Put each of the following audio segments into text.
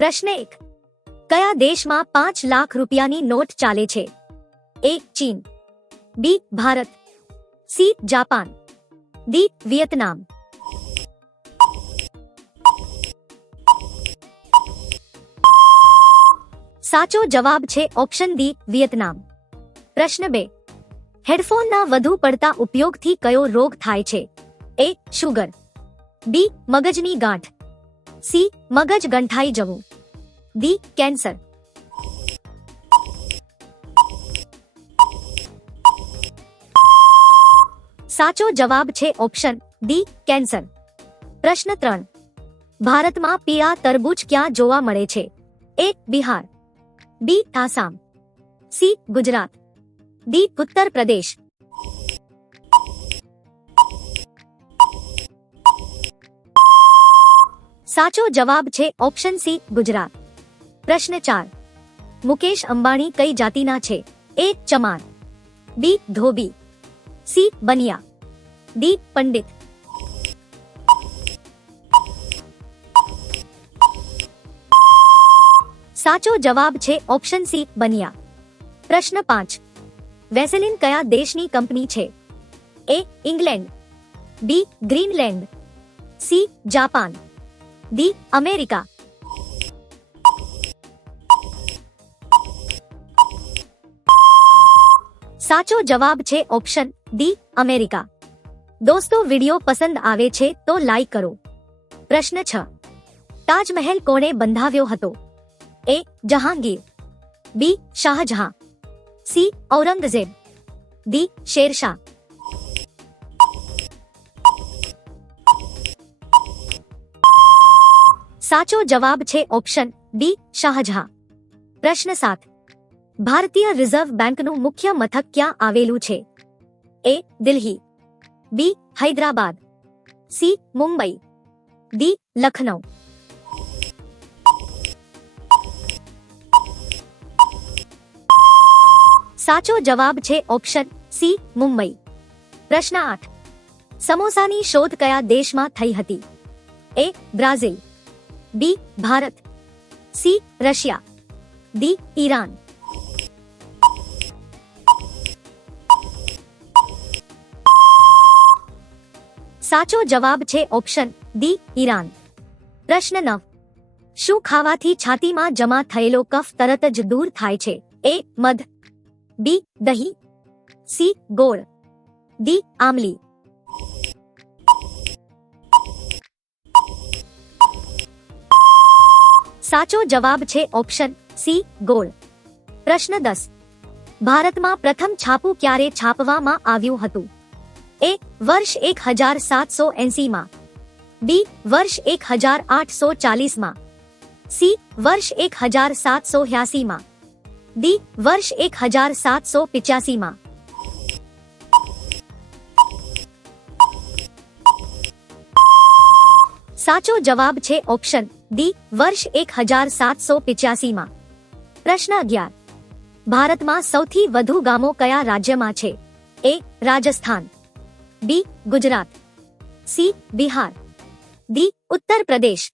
પ્રશ્ન 1. કયા દેશમાં 5 લાખ રૂપિયાની નોટ ચાલે છે? A. ચીન, B. Bharat, C. Japan, D. Vietnam. સાચો જવાબ છે ઓપ્શન D. વિયેતનામ. પ્રશ્ન 2. હેડફોનના વધુ પડતા ઉપયોગથી કયો રોગ થાય છે? A. Sugar, B. મગજની ગાંઠ, C. મગજ ગંઠાઈ જવું, D. કેન્સર. સાચો જવાબ છે ઓપ્શન D. કેન્સર. પ્રશ્ન 3. ભારતમાં પીળા તરબૂચ ક્યાં જોવા મળે છે? A. Bihar, B. Assam, C. Gujarat, D. Uttar Pradesh. સાચો જવાબ છે ઓપ્શન C. ગુજરાત. પ્રશ્ન 4. મુકેશ અંબાણી કઈ જાતિના છે? A. ચમાર, B. Dhobi, C. બનિયા, D. Pandit. સાચો જવાબ છે ઓપ્શન C. બનિયા. પ્રશ્ન 5. વેસેલિન કયા દેશની કંપની છે? A. England, B. Greenland, C. Japan, D. America. સાચો જવાબ છે ઓપ્શન D. અમેરિકા. દોસ્તો, વિડિયો પસંદ આવે છે તો લાઈક કરો. પ્રશ્ન 6. તાજમહેલ કોણે બંધાવ્યો હતો? A. Jahangir, B. Shahjahan, C. Aurangzeb, D. Sher Shah. સાચો જવાબ છે ઓપ્શન D. શાહજહાં. પ્રશ્ન 7. ભારતીય રિઝર્વ બેંકનું મુખ્ય મથક ક્યાં આવેલું છે? A. Delhi, B. Hyderabad, C. Mumbai, D. Lucknow. સાચો જવાબ છે ઓપ્શન C. મુંબઈ. પ્રશ્ન 8. સમોસાની શોધ કયા દેશમાં થઈ હતી? A. Brazil, B. Bharat, C. Russia, D. Iran. સાચો જવાબ છે ઓપ્શન D. ઈરાન. પ્રશ્ન 9. શું ખાવાથી છાતીમાં જમા થયેલો કફ તરત જ દૂર થાય છે? A. મધ, B. દહીં, C. ગોળ, D. આમલી. સાચો જવાબ છે ઓપ્શન C. ગોળ. પ્રશ્ન 10. ભારતમાં પ્રથમ છાપું ક્યારે છાપવામાં આવ્યું હતું? A. વર્ષ 1780 માં, B. વર્ષ 1840 માં, C. વર્ષ 1780 માં, D. વર્ષ 1785 માં. સાચો જવાબ છે ઓપ્શન D. વર્ષ 1785 માં. પ્રશ્ન 11. ભારતમાં સૌથી વધુ ગામો કયા રાજ્યમાં છે? A. Rajasthan, B. Gujarat, C. Bihar, D. Uttar Pradesh.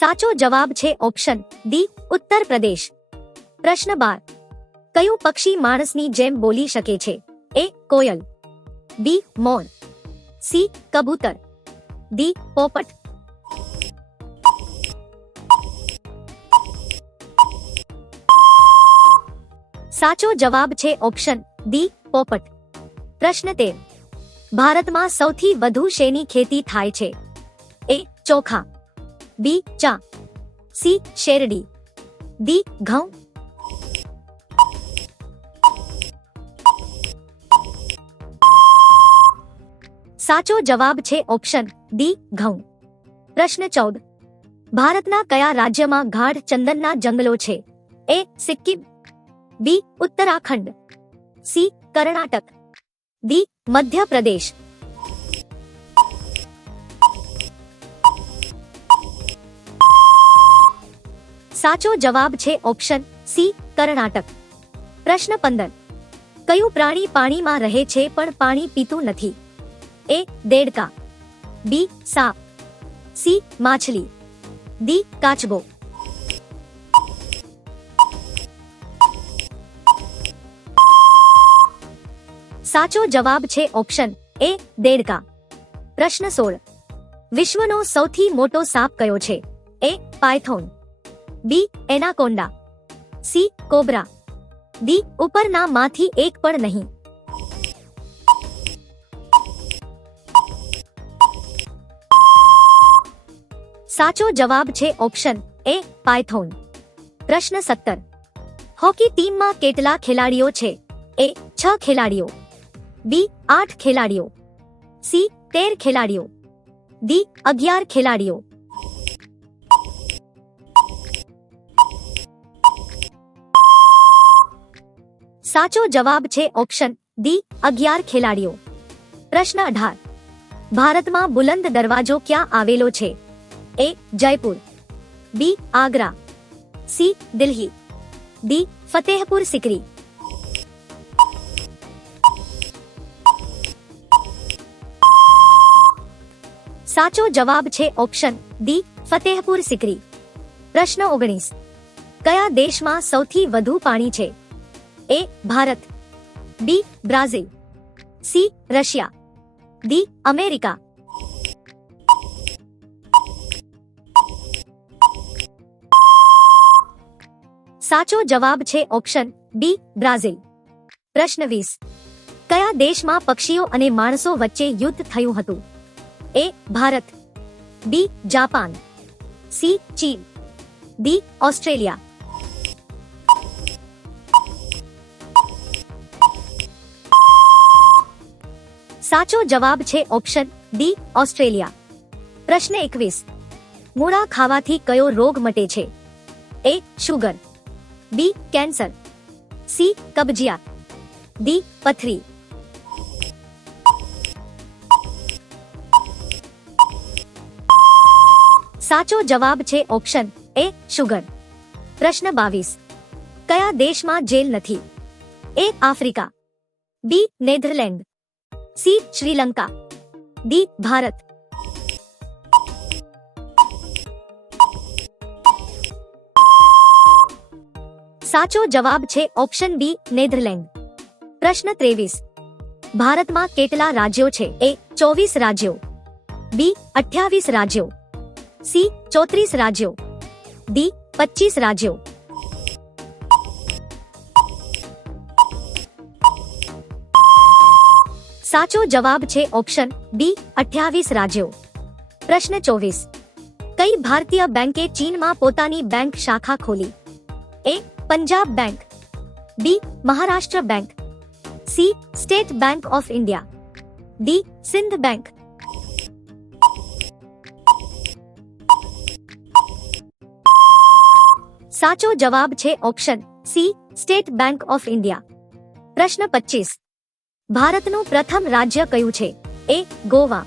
સાચો જવાબ છે ઓપ્શન D. ઉત્તર પ્રદેશ. પ્રશ્ન 12. કયું પક્ષી માણસની જેમ બોલી શકે છે? A. Koyal, B. More, C. કબૂતર, D. પોપટ. સાચો જવાબ છે ઓપ્શન D. પોપટ. પ્રશ્ન 13. ભારતમાં સૌથી વધુ શેની ખેતી થાય છે? A. ચોખા, B. ચા, C. શેરડી, D. ઘઉં. સાચો જવાબ છે ઓપ્શન D. ઘઉં. પ્રશ્ન 14. ભારતના કયા રાજ્યમાં ગાઢ ચંદનના જંગલો છે? A. Sikkim, B. Uttarakhand, C. Karnataka, D. Madhya Pradesh. સાચો જવાબ છે ઓપ્શન C. કર્ણાટક. પ્રશ્ન 15. કયું પ્રાણી પાણીમાં રહે છે પણ પાણી પીતું નથી? ए देड़का, बी सांप, सी माछली, डी काचबो। સાચો જવાબ છે ઓપ્શન એ દેડકા। પ્રશ્ન 16, વિશ્વનો સૌથી મોટો સાપ કયો છે? એ પાયથોન, બી એનાકોન્ડા, સી કોબ્રા, ડી ઉપરના માંથી એક પણ નહીં। સાચો જવાબ છે ઓપ્શન એ પાયથોન। પ્રશ્ન 17, હોકી ટીમમાં કેટલા ખેલાડીઓ છે? એ 6 ખેલાડીઓ, બી 8 ખેલાડીઓ, સી 13 ખેલાડીઓ, ડી 11 ખેલાડીઓ। સાચો જવાબ છે ઓપ્શન ડી 11 ખેલાડીઓ। પ્રશ્ન 18, ભારતમાં બુલંદ દરવાજો ક્યાં આવેલો છે? એ જયપુર, બી આગ્રા, સી દિલ્હી, ડી ફતેહપુર સિકરી। સાચો જવાબ છે ઓપ્શન ડી ફતેહપુર સિકરી। પ્રશ્ન 19, કયા દેશમાં સૌથી વધુ પાણી છે? A Bharat, B Brazil, C Russia, D America. સાચો જવાબ છે ઓપ્શન બી બ્રાઝિલ। પ્રશ્ન 20, કયા દેશમાં પક્ષીઓ અને માણસો વચ્ચે યુદ્ધ થયું હતું? એ ભારત, બી જાપાન, સી ચીન, ડી ઓસ્ટ્રેલિયા। સાચો જવાબ છે ઓપ્શન ડી ઓસ્ટ્રેલિયા। પ્રશ્ન 21, મૂળા ખાવાથી કયો રોગ મટે છે? A sugar, B cancer, C કબજિયાત, ડી પથરી। સાચો જવાબ છે ઓપ્શન એ શુગર। પ્રશ્ન 22, કયા દેશમાં જેલ નથી? A Africa, B Netherland, C Sri Lanka, D Bharat. સાચો જવાબ છે ઓપ્શન બી નેધરલેન્ડ। પ્રશ્ન 23, ભારતમાં કેટલા રાજ્યો છે? એ 24 રાજ્યો, બી 28 રાજ્યો, સી 34 રાજ્યો, ડી 25 રાજ્યો। સાચો જવાબ છે ઓપ્શન બી 28 રાજ્યો। પ્રશ્ન 24, કઈ ભારતીય બેંકે ચીનમાં પોતાની બેંક શાખા ખોલી? A Punjab bank, B Maharashtra bank, C State Bank of India, D Sindh bank. સાચો જવાબ છે option C State Bank of India. પ્રશ્ન 25, ભારતનું પ્રથમ રાજ્ય કયું છે? A Goa,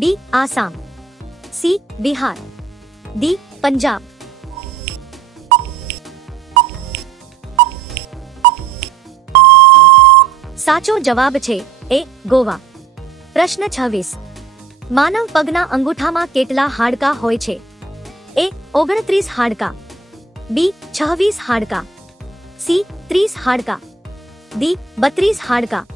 B Assam, C Bihar, D Punjab. સાચો જવાબ છે એ ગોવા। પ્રશ્ન 26, માનવ પગના અંગૂઠામાં કેટલા હાડકાં હોય છે? એ 29 હાડકાં, બી 26 હાડકાં, સી 30 હાડકાં, ડી 32 હાડકાં।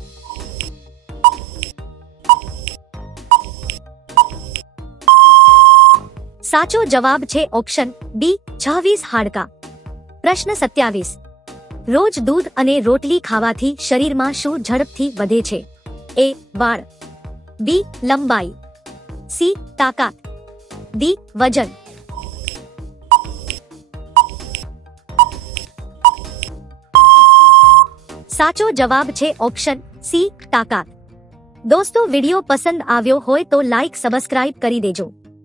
સાચો જવાબ છે ઓપ્શન બી 26 હાડકાં। પ્રશ્ન 27, રોજ દૂધ અને રોટલી ખાવાથી શરીરમાં શું ઝડપથી વધે છે? એ વાળ, બી લંબાઈ, સી તાકાત, ડી વજન। સાચો જવાબ છે ઓપ્શન સી તાકાત। દોસ્તો વિડિયો પસંદ આવ્યો હોય તો લાઈક સબસ્ક્રાઇબ કરી દેજો।